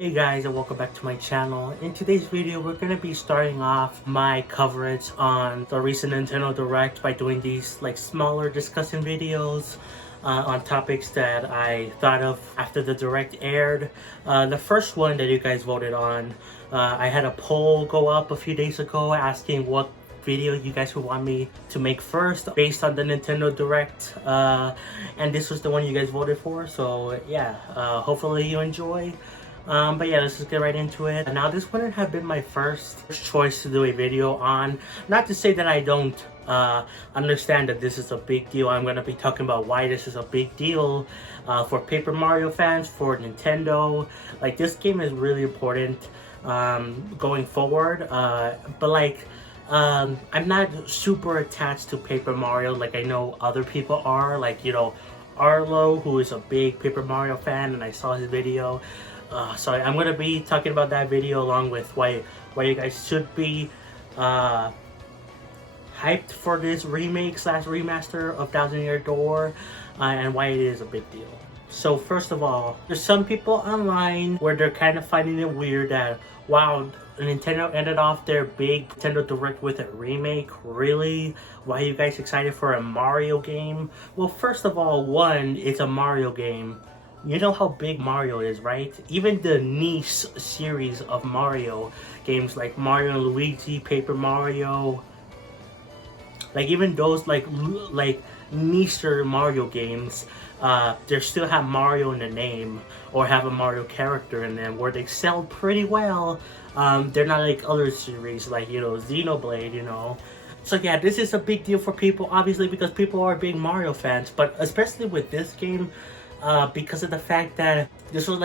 Hey guys, and welcome back to my channel. In today's video, we're going to be starting off my coverage on the recent Nintendo Direct by doing these smaller discussion videos on topics that I thought of after the Direct aired. The first one that you guys voted on, I had a poll go up a few days ago asking what video you guys would want me to make first based on the Nintendo Direct, and this was the one you guys voted for, so yeah, hopefully you enjoy. But yeah, let's just get right into it. Now, this wouldn't have been my first choice to do a video on. Not to say that I don't understand that this is a big deal. I'm going to be talking about why this is a big deal for Paper Mario fans, for Nintendo. Like, this game is really important going forward. But I'm not super attached to Paper Mario like I know other people are. Like, you know, Arlo, who is a big Paper Mario fan, and I saw his video. So I'm gonna be talking about that video along with why you guys should be hyped for this remake / remaster of Thousand Year Door, and why it is a big deal. So first of all, there's some people online where they're kind of finding it weird that, wow, Nintendo ended off their big Nintendo Direct with a remake. Really? Why are you guys excited for a Mario game? Well, first of all, one, it's a Mario game. You know how big Mario is, right? Even the niche series of Mario games like Mario and Luigi, Paper Mario, like even those like nicher Mario games, they still have Mario in the name or have a Mario character in them where they sell pretty well. They're not like other series like, you know, Xenoblade, you know. So yeah, this is a big deal for people, obviously, because people are big Mario fans, but especially with this game, because of the fact that this was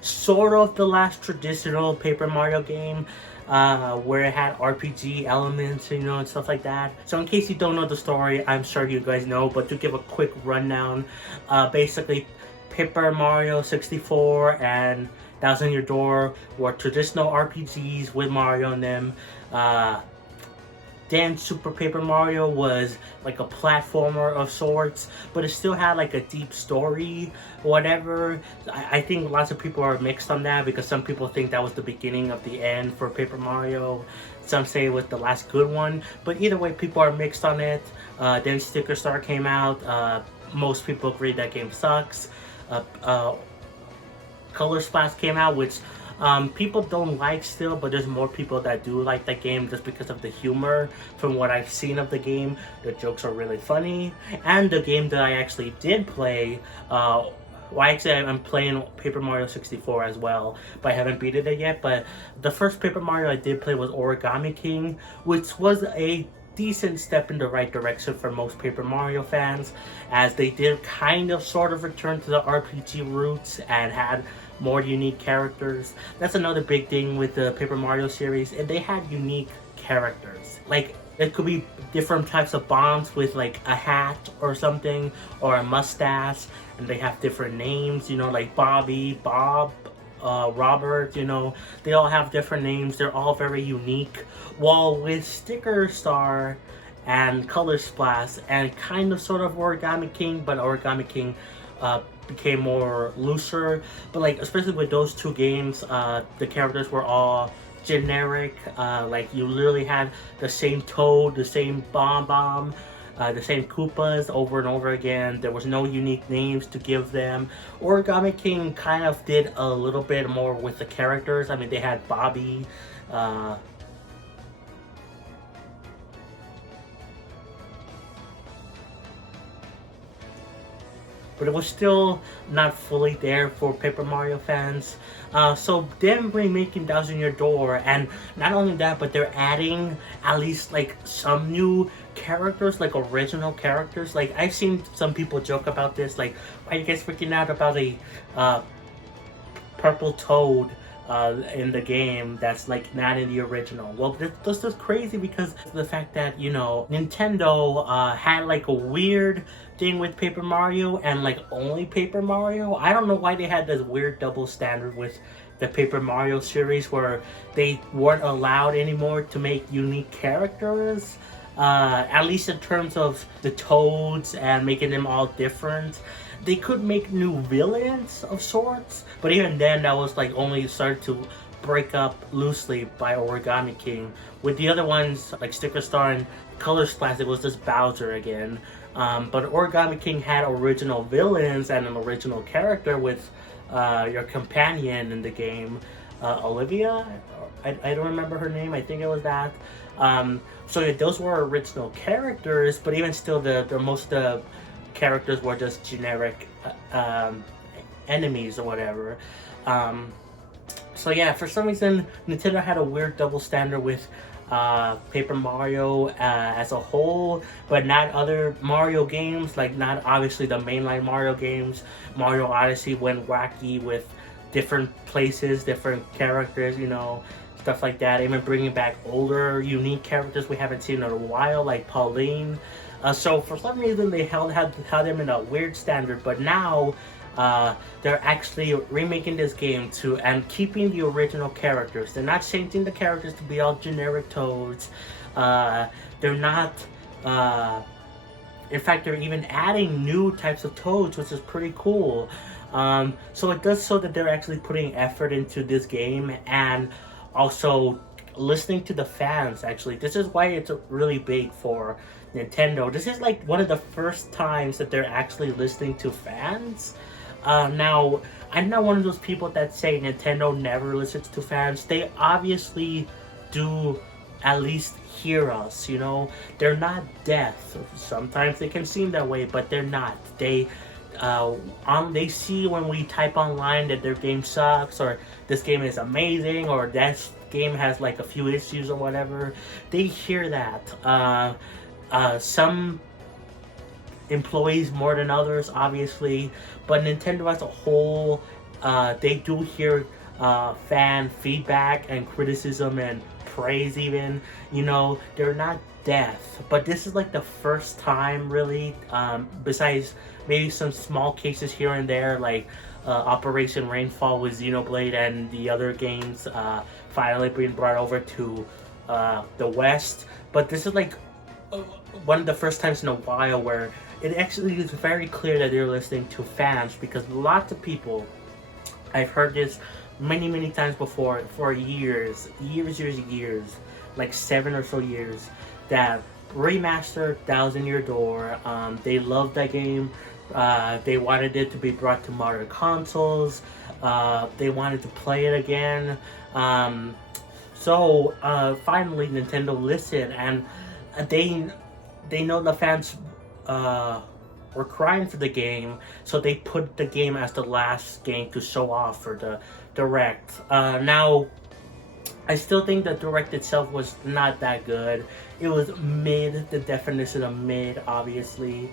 sort of the last traditional Paper Mario game, where it had RPG elements, you know, and stuff like that. So in case you don't know the story, I'm sure you guys know, but to give a quick rundown, basically Paper Mario 64 and Thousand Year Door were traditional RPGs with Mario in them. Then Super Paper Mario was like a platformer of sorts, but it still had like a deep story, whatever. I think lots of people are mixed on that because some people think that was the beginning of the end for Paper Mario. Some say it was the last good one, but either way, people are mixed on it. Then Sticker Star came out. Most people agree that game sucks. Color Splash came out, which people don't like still, but there's more people that do like that game just because of the humor. From what I've seen of the game, the jokes are really funny. And the game that I actually did play, well, actually I'm playing Paper Mario 64 as well, but I haven't beaten it yet. But the first Paper Mario I did play was Origami King, which was a decent step in the right direction for most Paper Mario fans, as they did kind of sort of return to the RPG roots and had more unique characters. That's another big thing with the Paper Mario series, and they had unique characters. Like, it could be different types of bombs with like a hat or something, or a mustache, and they have different names, you know, like Bobby, Bob, Robert, you know, they all have different names. They're all very unique. While with Sticker Star and Color Splash and kind of sort of Origami King, but Origami King became more looser. But like, especially with those two games, the characters were all generic. Like, you literally had the same Toad, the same Bomb, the same Koopas over and over again. There was no unique names to give them. Origami King kind of did a little bit more with the characters. I mean, they had Bobby, but it was still not fully there for Paper Mario fans. So them remaking Thousand Year Door, and not only that, but they're adding at least like some new characters, like original characters. Like, I've seen some people joke about this, like, why are you guys freaking out about a purple Toad in the game that's like not in the original? Well, this is crazy because of the fact that, you know, Nintendo had like a weird thing with Paper Mario and like only Paper Mario. I don't know why they had this weird double standard with the Paper Mario series where they weren't allowed anymore to make unique characters. At least in terms of the Toads and making them all different. they could make new villains of sorts, but even then that was like only started to break up loosely by Origami King. With the other ones like Sticker Star and Color Splash, it was just Bowser again. But Origami King had original villains and an original character with your companion in the game, Olivia. I don't remember her name. I think it was that. So yeah, those were original characters, but even still, the most characters were just generic enemies or whatever. So yeah, for some reason, Nintendo had a weird double standard with Paper Mario as a whole, but not other Mario games, like not obviously the mainline Mario games. Mario Odyssey went wacky with different places, different characters, you know, stuff like that. Even bringing back older, unique characters we haven't seen in a while, like Pauline. So for some reason they held them in a weird standard, but now they're actually remaking this game to and keeping the original characters. They're not changing the characters to be all generic Toads. They're not. In fact, they're even adding new types of Toads, which is pretty cool. So it does show that they're actually putting effort into this game and also listening to the fans. Actually, this is why it's really big for Nintendo. This is like one of the first times that they're actually listening to fans. Now, I'm not one of those people that say Nintendo never listens to fans. They obviously do at least hear us, you know? They're not deaf. Sometimes they can seem that way, but they're not. They see when we type online that their game sucks, or this game is amazing, or that game has like a few issues or whatever. They hear that. Some employees more than others, obviously, but Nintendo as a whole, they do hear fan feedback and criticism and praise even. You know, they're not deaf, but this is like the first time really, besides maybe some small cases here and there, like Operation Rainfall with Xenoblade and the other games finally being brought over to the West. But this is like one of the first times in a while where it actually is very clear that they're listening to fans, because lots of people, I've heard this many times before, for years, like 7 or so years, that Remastered Thousand Year Door, they loved that game. They wanted it to be brought to modern consoles. They wanted to play it again. So finally Nintendo listened, and they know the fans were crying for the game, so they put the game as the last game to show off for the Direct. Now, I still think the Direct itself was not that good. It was mid, the definition of mid, obviously.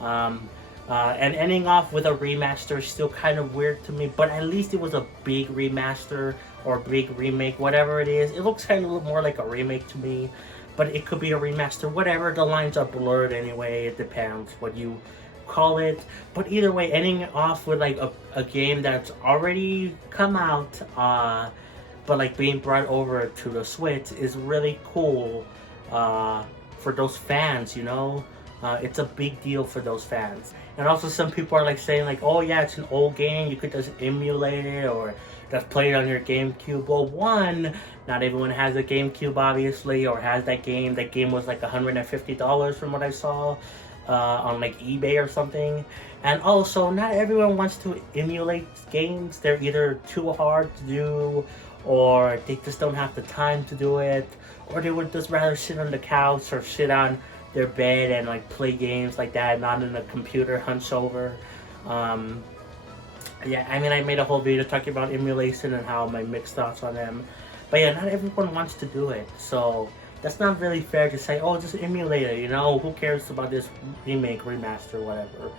And ending off with a remaster is still kind of weird to me, but at least it was a big remaster or big remake, whatever it is. It looks kind of more like a remake to me, but it could be a remaster, whatever. The lines are blurred anyway, it depends what you call it. But either way, ending off with like a game that's already come out, but like being brought over to the Switch is really cool for those fans, you know? It's a big deal for those fans. And also some people are like saying like, oh yeah, it's an old game, you could just emulate it or just play it on your GameCube. Well, one, not everyone has a GameCube obviously, or has that game. That game was like $150 from what I saw on like eBay or something. And also, not everyone wants to emulate games. They're either too hard to do, or they just don't have the time to do it, or they would just rather sit on the couch or sit on their bed and like play games like that, not in a computer hunched over. Yeah, I mean, I made a whole video talking about emulation and how my mixed thoughts on them. But yeah, not everyone wants to do it, so that's not really fair to say, oh, just emulate it, you know, who cares about this remake, remaster, whatever.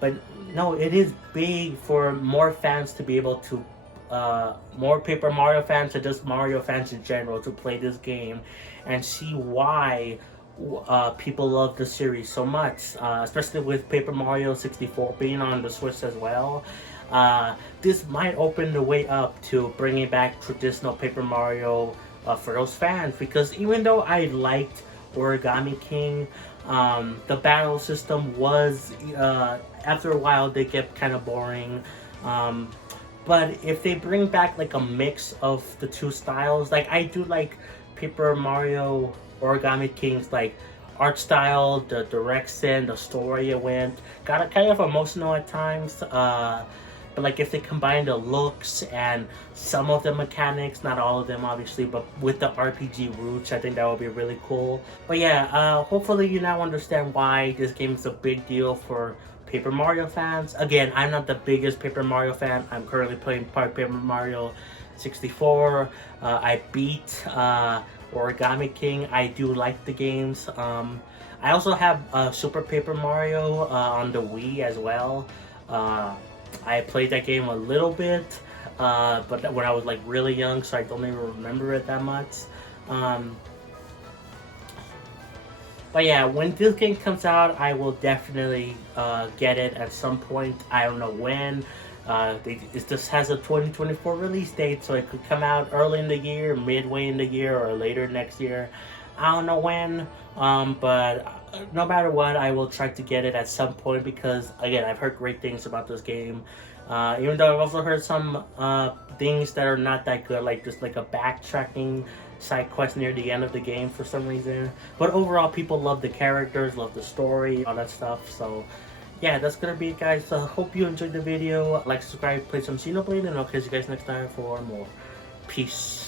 But no, it is big for more fans to be able to, more Paper Mario fans or just Mario fans in general to play this game and see why people love the series so much, especially with Paper Mario 64 being on the Switch as well. This might open the way up to bringing back traditional Paper Mario for those fans, because even though I liked Origami King, The battle system was, after a while, they get kind of boring. Um, but if they bring back like a mix of the two styles, like I do like Paper Mario Origami King's like art style, the direction, the story it went, got a kind of emotional at times. But like if they combine the looks and some of the mechanics, not all of them obviously, but with the RPG roots, I think that would be really cool. But yeah, hopefully you now understand why this game is a big deal for Paper Mario fans. Again, I'm not the biggest Paper Mario fan. I'm currently playing Paper Mario 64. I beat Origami King. I do like the games. I also have Super Paper Mario on the Wii as well. I played that game a little bit, but when I was like really young, so I don't even remember it that much. Um, but yeah, when this game comes out, I will definitely get it at some point. I don't know when. It just has a 2024 release date, so it could come out early in the year, midway in the year, or later next year. I don't know when, but no matter what, I will try to get it at some point because, again, I've heard great things about this game. Even though I've also heard some things that are not that good, like just like a backtracking side quest near the end of the game for some reason. But overall, people love the characters, love the story, all that stuff. So yeah, that's gonna be it, guys. Hope you enjoyed the video. Like, subscribe, play some Xenoblade, and I'll catch you guys next time for more. Peace.